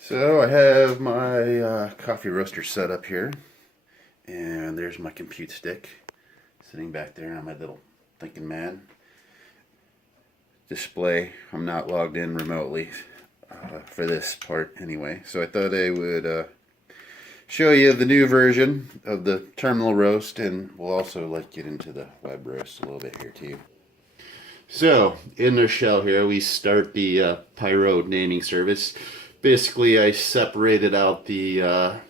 So I have my coffee roaster set up here, and there's my compute stick sitting back there on my little thinking man display. I'm not logged in remotely for this part anyway, so I thought I would show you the new version of the terminal roast, and we'll also get into the web roast a little bit here too. So in the shell here, we start the Pyro naming service. Basically, I separated out the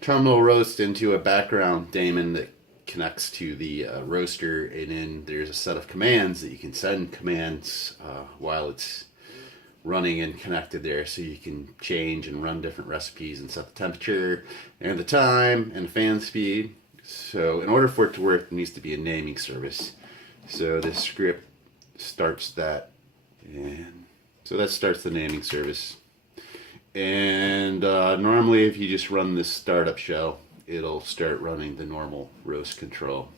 terminal roast into a background daemon that connects to the roaster, and then there's a set of commands that you can send commands while it's running and connected there, so you can change and run different recipes and set the temperature and the time and the fan speed. So in order for it to work, there needs to be a naming service. So this script starts that, and so that starts the naming service. And normally if you just run this startup shell, it'll start running the normal roast control.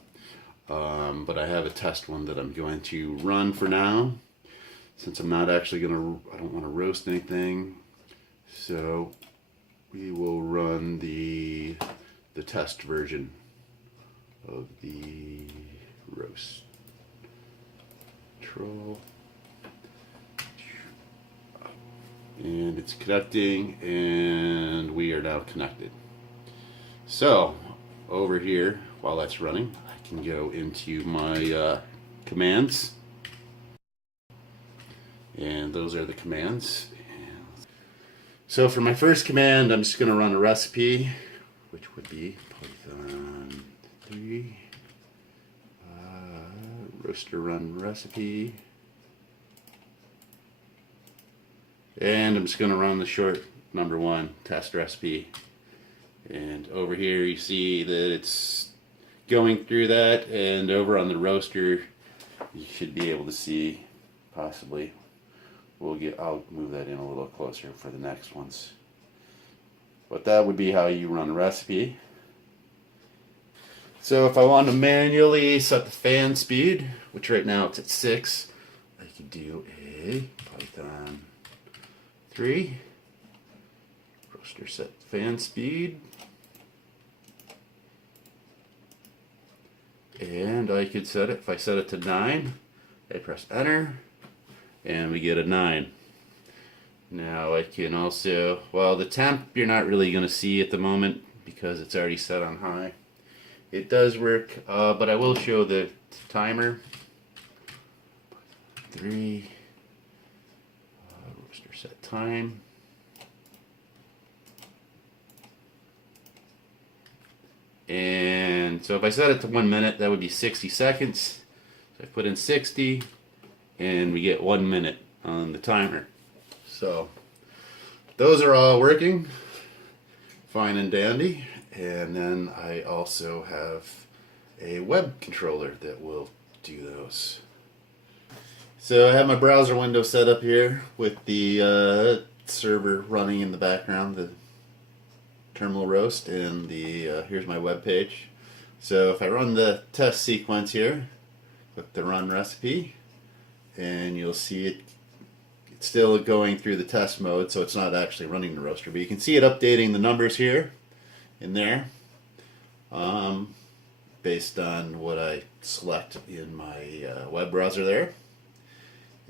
But I have a test one that I'm going to run for now, since I'm not actually I don't want to roast anything. So we will run the test version of the roast control. And it's connecting, and we are now connected. So over here, while that's running, I can go into my commands, and those are the commands. So for my first command, I'm just going to run a recipe, which would be Python 3 roaster run recipe. And I'm just going to run the short number 1 test recipe. And over here you see that it's going through that, and over on the roaster you should be able to see, possibly, I'll move that in a little closer for the next ones. But that would be how you run a recipe. So if I want to manually set the fan speed, which right now it's at 6, I could do a Python 3 roaster set fan speed, and I could set it, if I set it to 9, I press enter and we get a 9. Now I can also, well, the temp you're not really going to see at the moment because it's already set on high. It does work, but I will show the timer. 3 roaster set time, and so if I set it to 1 minute, that would be 60 seconds. So I put in 60, and we get 1 minute on the timer. So those are all working fine and dandy. And then I also have a web controller that will do those. So I have my browser window set up here with the server running in the background, the terminal roast, and the here's my web page. So if I run the test sequence here, click the run recipe, and you'll see it's still going through the test mode, so it's not actually running the roaster, but you can see it updating the numbers here in there based on what I select in my web browser there.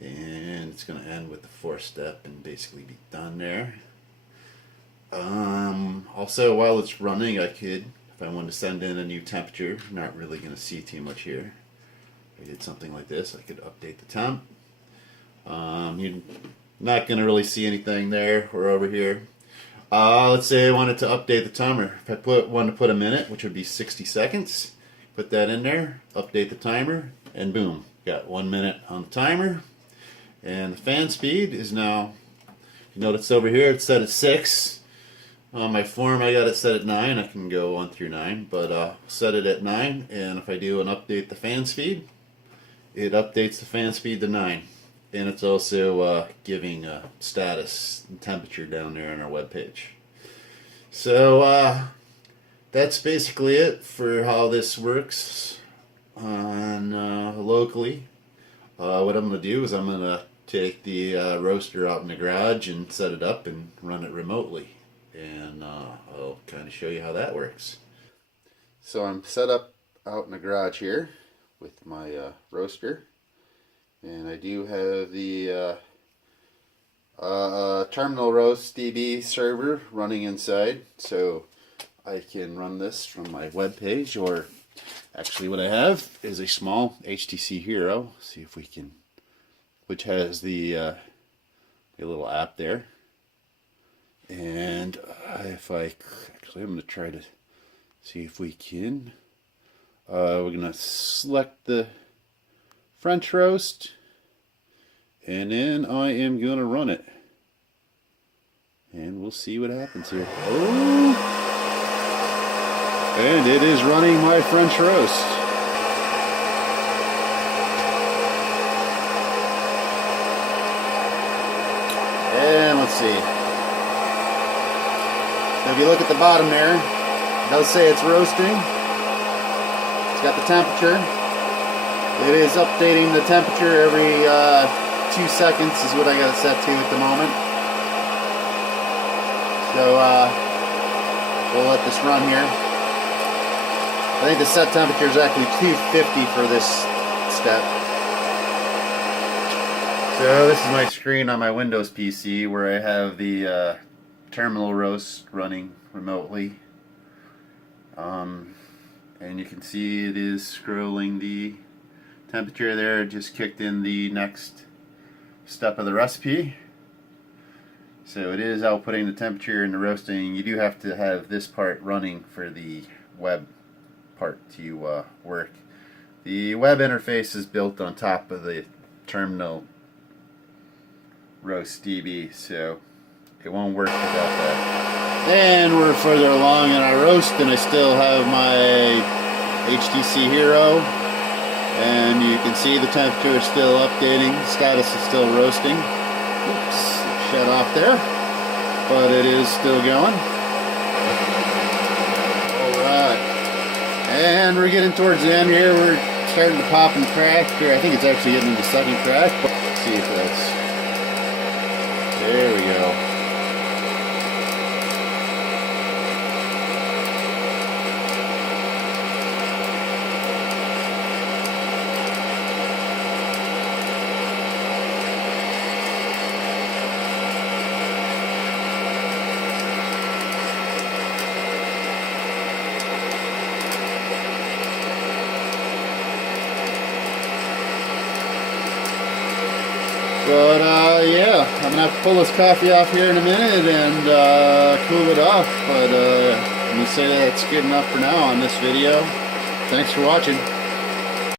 And it's going to end with the 4th step and basically be done there. Also, while it's running, I could, if I wanted to send in a new temperature, I'm not really going to see too much here. If I did something like this, I could update the temp. You're not going to really see anything there or over here. Let's say I wanted to update the timer. If I wanted to put a minute, which would be 60 seconds, put that in there, update the timer, and boom, got 1 minute on the timer. And the fan speed is now, you notice over here it's set at 6. On my form I got it set at 9. I can go 1 through 9, but set it at 9, and if I do an update the fan speed, it updates the fan speed to 9. And it's also giving status and temperature down there on our web page. So that's basically it for how this works on locally. What I'm going to do is I'm going to take the roaster out in the garage and set it up and run it remotely. And I'll kind of show you how that works. So I'm set up out in the garage here with my roaster, and I do have the TerminalRoastDB server running inside, so I can run this from my web page, or actually what I have is a small HTC Hero. See if we can, which has the a little app there. And if I actually, I'm going to try to see if we can. We're going to select the French roast, and then I am going to run it, and we'll see what happens here. Oh! And it is running my French roast. And let's see. So if you look at the bottom there, it does say it's roasting. It's got the temperature. It is updating the temperature every 2 seconds is what I got it set to at the moment. So we'll let this run here. I think the set temperature is actually 250 for this step. So this is my screen on my Windows PC where I have the terminal roast running remotely. And you can see it is scrolling the temperature there. It just kicked in the next step of the recipe. So it is outputting the temperature and the roasting. You do have to have this part running for the web part to work. The web interface is built on top of the TerminalRoastDB, so it won't work without that. And we're further along in our roast, and I still have my HTC Hero, and you can see the temperature is still updating. Status is still roasting. Oops, shut off there, but it is still going. Alright, and we're getting towards the end here. We're starting to pop and crack here. I think it's actually getting into second crack, but let's see if that's... There we go. But yeah, I'm gonna have to pull this coffee off here in a minute and cool it off. But I'm gonna say that it's good enough for now on this video. Thanks for watching.